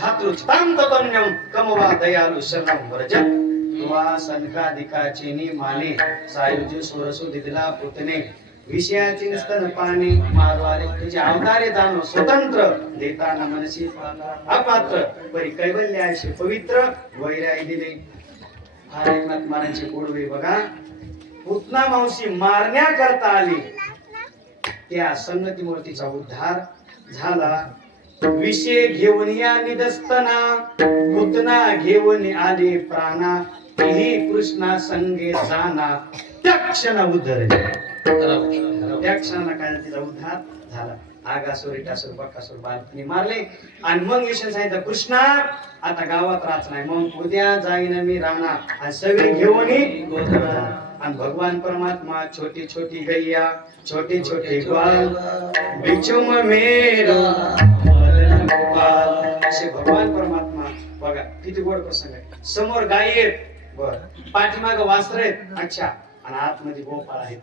धातृचितां कमवा दयालु शरणं व्रज। तुवा सनकाधिकाची माने सायुजी सोरसु दिदला पुतने। विषयाची स्तन पाणी मारवारे तुझे अवतारे जाणो स्वतंत्र। देताना मनसी अपात्र। परी कैवल्याशी पवित्र। वैराई दिले। हा एकनाथ महाराजांची गोडवे बघा। पुतना मावशी मारण्याकरता आली। त्या संगती मूर्तीचा उद्धार झाला। विषय घेऊन या निदस्तना पुतना घेऊन आले प्राणा ही कृष्णा संगे जाना. त्या क्षणा उद्धर त्या क्षणा काय तिचा उद्धार झाला. आगासूर इटासूर बकासूर बालपणी मारले. आणि मग विषय सांगितलं कृष्णा आता गावात राहत नाही. मग उद्या जाईन मी राहणार आणि सगळे घेऊन आणि भगवान परमात्मा छोटी छोटी गैया छोटे छोटे ग्वाल बिचुम मेरो भगवान परमात्मा. बघा किती गोड प्रसंग आहे. समोर गायी आहेत. बर. पाठीमाग वासर आहेत. अच्छा. आणि आतमध्ये गोपाळ आहेत.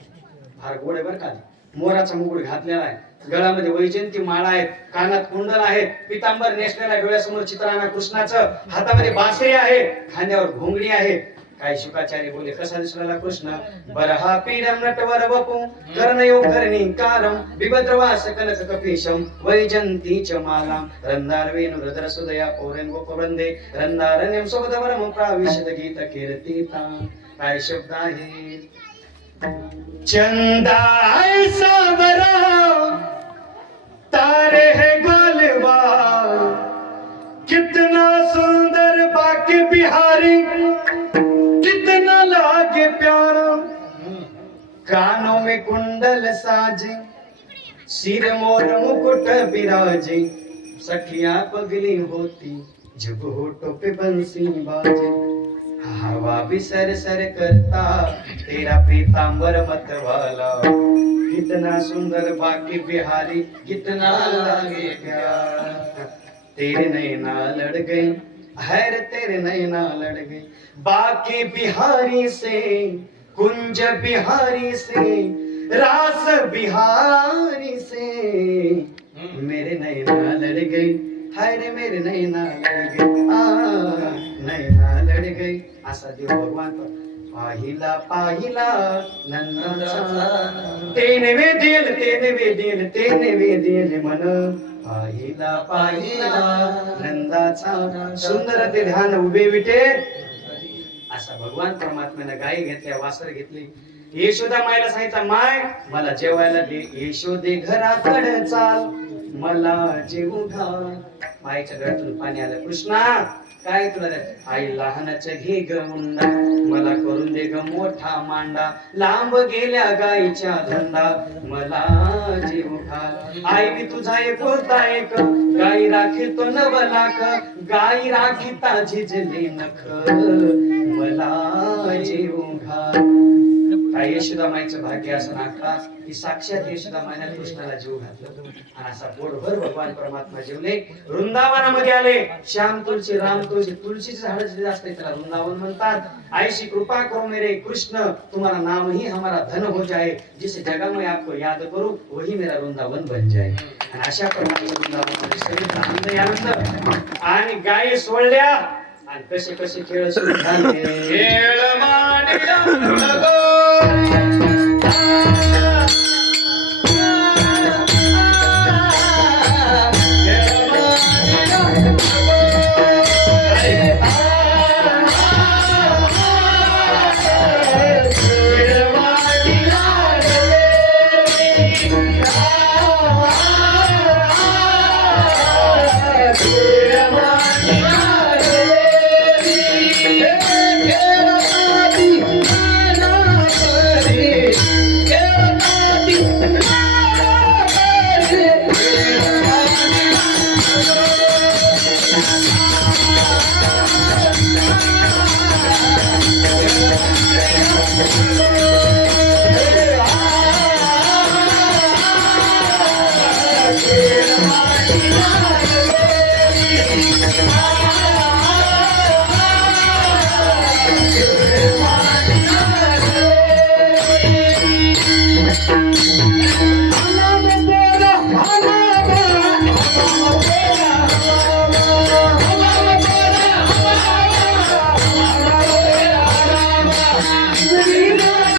फार गोड आहे बरं का? मोराचा मुकुट घातलेला आहे. गळामध्ये वैजयंती माळा आहेत. कानात कुंडल आहेत पितांबर नेसलेला डोळ्यासमोर चित्राना कृष्णाचं. हातामध्ये बासरी आहे. खांद्यावर घोंगडी आहे. काय शुकाचार्य बोले कसा दिसला कृष्ण. बरहा पीडम नटवर वपू कर्णयो कर्णी कारम बिभद्रवास कनक कपीशम. वैजंती च मालाम. रंदार वेणु रुद्र सुदया पौरेन गोपवृंदे रंदारण्यम सोबदवरम प्राविशद गीत कीर्तिता काय शब्द आहे? चंदा सावरा. तारे है गोलवा. कितना सुंदर बाकी बिहारी. कानों में कुंडल साजे, सिर मोर मुकुट बिराजे, सखिया पगली होती, जब होठों पे बंसी बाजे। हवा भी सर सर करता, तेरा पीतांबर मत वाला कितना सुंदर बाकी बिहारी, कितना लागे प्यार। तेरे नैना लड़ गई, हैर तेरे नैना लड़ गई। बाकी बिहारी से कुंज बिहारी से रास बिहारी से। मेरे नैना लड़ गई हरे मेरे नैना लड़ गई। नैना लड़ गई। असा देव भगवान पण पाहिला पाहिला नंदाचा तेने वे दिल तेने वे दिल तेने वे दिल मन। पाहिला पाहिला नंदाचा सुंदर ते ध्यान उभे विटे असा भगवान परमात्म्यानं गायी घेतल्या वासर घेतली. यशोदा मायला सांगितलं माय मला जेवायला दे. यशोदे घराकडे चाल मला जेवू घाल. मायच्या घरातून पाणी आलं कृष्णा काय तुला आई लहानाचं घे ग मुंडा मला करून दे ग मोठा मांडा. लांब गेल्या गाईच्या धंदा मला जीव घाल. आई मी तुझा एक होता एक गाई राखी तो नव लाख गाई राखी ताजी झिजली नख. जीव घाल. यशोदामाईचं भाग्य असं नाका की साक्षात यशोदामाईने कृष्णाला जीव घातलं. आणि असा पोटभर भगवान परमात्मा जीवने वृंदावनामध्ये आले. श्याम तुलसी राम तुलसी तुळशीचे झाड जे असते त्याला वृंदावन म्हणतात. आईशी कृपा करो मेरे कृष्ण तुम्हाला नाम ही हमारा धन हो जाए. जिस जगह में आपको याद करू वही मेरा वृंदावन बन जाए. आणि अशा प्रमाणे वृंदावनामध्ये सगळे आनंद आनंद. आणि गायी सोडल्या. आणि कसे कसे खेळ सुरू झाले. खेळ मांडला Thank you.